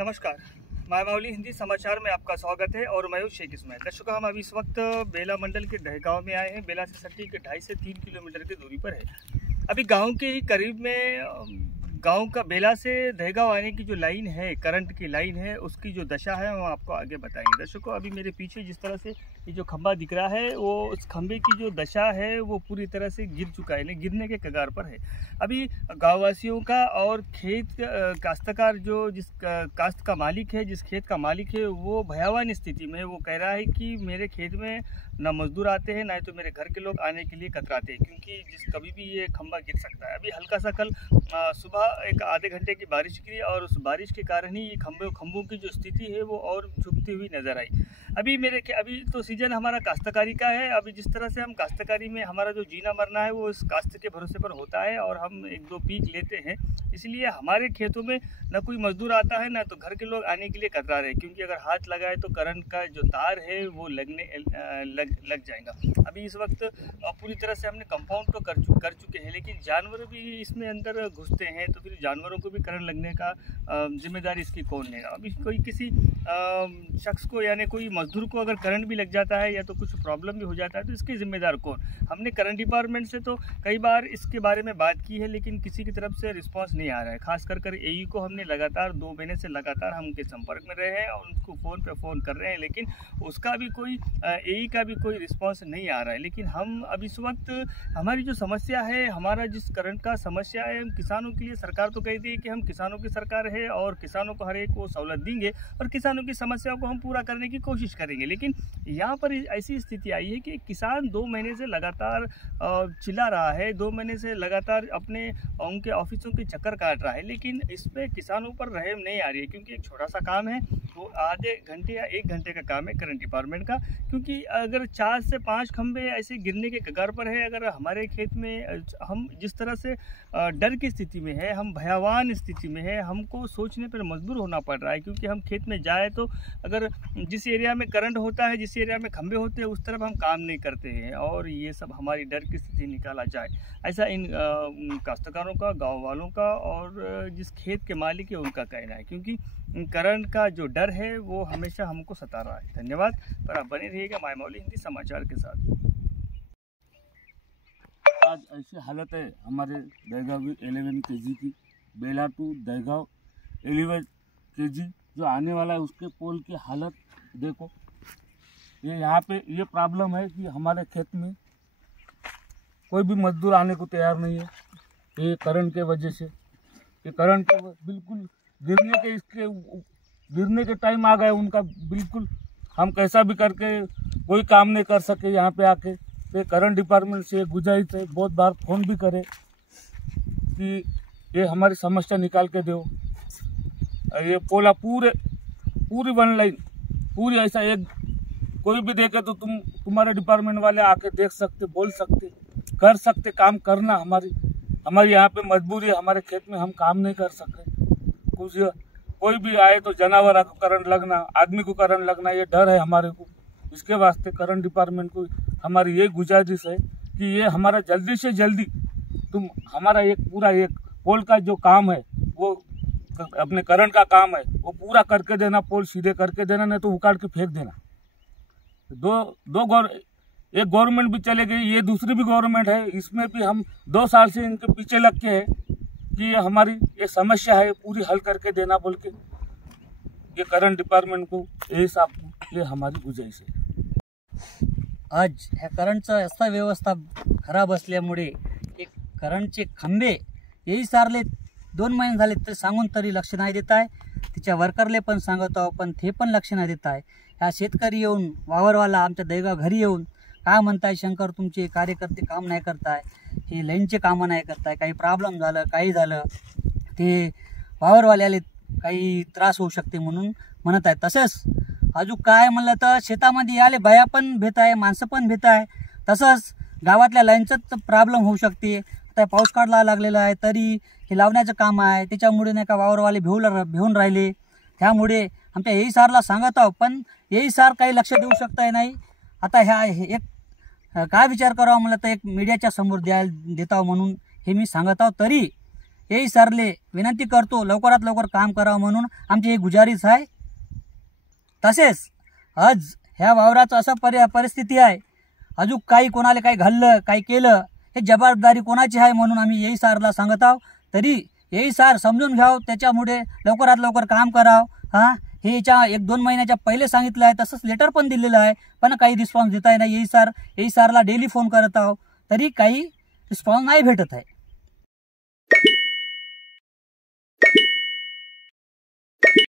नमस्कार, मायमावली हिंदी समाचार में आपका स्वागत है और मैं हूं शेख इस्माइल। दर्शकों, हम अभी इस वक्त बेला मंडल के दहगांव में आए हैं। बेला से सटीक 2.5 से 3 किलोमीटर की दूरी पर है। अभी गांव के ही करीब में गांव का बेला से दहगांव आने की जो लाइन है, करंट की लाइन है, उसकी जो दशा है वो आपको आगे बताएंगे। दर्शकों, अभी मेरे पीछे जिस तरह से ये जो खंभा दिख रहा है, वो उस खंभे की जो दशा है वो पूरी तरह से गिर चुका है, गिरने के कगार पर है। अभी गाँववासियों का और खेत काश्तकार जो जिस काश्त का मालिक है, जिस खेत का मालिक है, वो भयावह स्थिति में वो कह रहा है कि मेरे खेत में ना मजदूर आते हैं, ना तो मेरे घर के लोग आने के लिए कतराते हैं, क्योंकि कभी भी ये खंभा गिर सकता है। अभी हल्का सा कल सुबह एक आधे घंटे की बारिश की और उस बारिश के कारण ही ये खंभों की जो स्थिति है वो और झुकती हुई नजर आई। अभी तो सीजन हमारा काश्तकारी का है। अभी जिस तरह से हम काश्तकारी में हमारा जो जीना मरना है वो इस काश्त के भरोसे पर होता है और हम 1-2 पीक लेते हैं, इसलिए हमारे खेतों में ना कोई मजदूर आता है, ना तो घर के लोग आने के लिए कतरा रहे, क्योंकि अगर हाथ लगाए तो करंट का जो तार है वो लग जाएगा। अभी इस वक्त पूरी तरह से हमने कंपाउंड तो कर चुके हैं, लेकिन जानवर भी इसमें अंदर घुसते हैं, तो फिर जानवरों को भी करंट लगने का जिम्मेदारी इसकी कौन लेगा। अभी कोई किसी शख्स को यानी कोई मजदूर को अगर करंट भी लग जाता है या तो कुछ प्रॉब्लम भी हो जाता है, तो इसके जिम्मेदार कौन। हमने करंट डिपार्टमेंट से तो कई बार इसके बारे में बात की है, लेकिन किसी की तरफ से रिस्पांस नहीं आ रहा है। खास कर एई को हमने लगातार 2 महीने से लगातार हम उनके संपर्क में रहे हैं और उनको फ़ोन पे फ़ोन कर रहे हैं, लेकिन उसका भी कोई एई का भी कोई रिस्पांस नहीं आ रहा है। लेकिन हम अब इस वक्त हमारी जो समस्या है, हमारा जिस करंट का समस्या है, किसानों के लिए सरकार तो कहती है कि हम किसानों की सरकार है और किसानों को हर एक को सहूलत देंगे और किसानों की समस्याओं को हम पूरा करने की कोशिश करेंगे। लेकिन यहाँ पर ऐसी स्थिति आई है कि किसान 2 महीने से लगातार चिल्ला रहा है, 2 महीने से लगातार उनके ऑफिसों के चक्कर काट रहा है, लेकिन इस पर किसानों पर रहम नहीं आ रही है, क्योंकि एक छोटा सा काम है, वो आधे घंटे या 1 घंटे का काम है करंट डिपार्टमेंट का। क्योंकि अगर 4 से 5 खंभे ऐसे गिरने के कगार पर है, अगर हमारे खेत में हम जिस तरह से डर की स्थिति में है, हम भयावह स्थिति में है, हमको सोचने पर मजबूर होना पड़ रहा है। क्योंकि हम खेत में जाए तो अगर जिस एरिया में करंट होता है, जिस एरिया में खंभे होते हैं, उस तरफ हम काम नहीं करते हैं, और ये सब हमारी डर की स्थिति निकाला जाए, ऐसा इन काश्तकारों का, गाँव वालों का और जिस खेत के मालिक है उनका कहना है। क्योंकि करंट का जो डर है वो हमेशा हमको सता रहा है। धन्यवाद, पर आप बने रहिएगा मायमावली हिंदी समाचार के साथ। आज ऐसी हालत है हमारे दहगांव 11 kg की, बेला टू दहगांव 11 kg जो आने वाला है, उसके पोल की हालत देखो। ये यहाँ पे ये प्रॉब्लम है कि हमारे खेत में कोई भी मजदूर आने को तैयार नहीं है, ये करंट के वजह से। ये करंट बिल्कुल गिरने के टाइम आ गए उनका, बिल्कुल हम कैसा भी करके कोई काम नहीं कर सके यहाँ पे आके। तो करंट डिपार्टमेंट से गुजारिश है, बहुत बार फ़ोन भी करे कि ये हमारी समस्या निकाल के दो। ये पोला पूरी 1 लाइन पूरी ऐसा, एक कोई भी देखे तो तुम्हारे डिपार्टमेंट वाले आके देख सकते, बोल सकते, कर सकते, काम करना। हमारी यहाँ पे मजबूरी है, हमारे खेत में हम काम नहीं कर सके। कुछ कोई भी आए तो जानवर को करंट लगना, आदमी को करंट लगना, ये डर है हमारे को। इसके वास्ते करंट डिपार्टमेंट को हमारी ये गुजारिश है कि ये हमारा जल्दी से जल्दी हमारा एक पोल का जो काम है, वो अपने करंट का काम है, वो पूरा करके देना, पोल सीधे करके देना, नहीं तो उखाड़ के फेंक देना। एक गवर्नमेंट भी चले गई, ये दूसरी भी गवर्नमेंट है, इसमें भी हम 2 साल से इनके पीछे लग के है कि ये हमारी ये समस्या है, पूरी हल करके देना बोल के। ये करंट डिपार्टमेंट को ये हमारी गुजारिश है। आज ह्या करंटचं असा व्यवस्था खराब असल्यामुळे एक करंटचे खंबे येई सारले 2 महिने झाले तर सांगून तरी लक्ष नाही देत आहे। तिच्या वर्करले पण सांगत आहो, पण ते पण लक्ष नाही देत आहे। ह्या शेतकरी येऊन वावरवाला आमच्या दहगाव घरी येऊन काय म्हणताय, शंकर तुमचे कार्यकर्ते काम नाही करताय, हे लाईनचे कामं नाही करताय, काही प्रॉब्लेम झालं, काही झालं ते वावरवाल्याले काही त्रास होऊ शकते म्हणून म्हणत आहे। तसंच अजून काय म्हणलं तर शेतामध्ये याले बाया पण भेट आहे, माणसं पण भेट आहे, तसंच गावातल्या लाईनचं प्रॉब्लेम होऊ शकते। आता पाऊस काढला लागलेला आहे तरी हे लावण्याचं काम आहे, त्याच्यामुळे नाही का वावरवाले भेऊन राहिले। त्यामुळे आमच्या एई सारला सांगत आहो, पण एई सार काही लक्ष देऊ शकताय नाही। आता ह्या एक काय विचार करावा म्हणलं तर एक मीडियाच्या समोर देत आहो म्हणून हे मी सांगत आहो, तरी हेही सरले विनंती करतो लवकरात लवकर काम करावं म्हणून आमची ही गुजारिश आहे. तसेच आज ह्या वावराचं असं परिस्थिती आहे, अजून काही कोणाला काही घाललं काही केलं हे जबाबदारी कोणाची आहे म्हणून आम्ही येई सारला सांगत आहोत. तरी येई सार समजून घ्यावं, त्याच्यामुळे लवकरात लवकर काम करावं. हां, हे याच्या 1-2 महिन्याच्या पहिले सांगितलं आहे, तसंच लेटर पण दिलेलं आहे, पण काही रिस्पॉन्स देता नाही. येई सारला डेली फोन करत आहो तरी काही रिस्पॉन्स नाही भेटत आहे.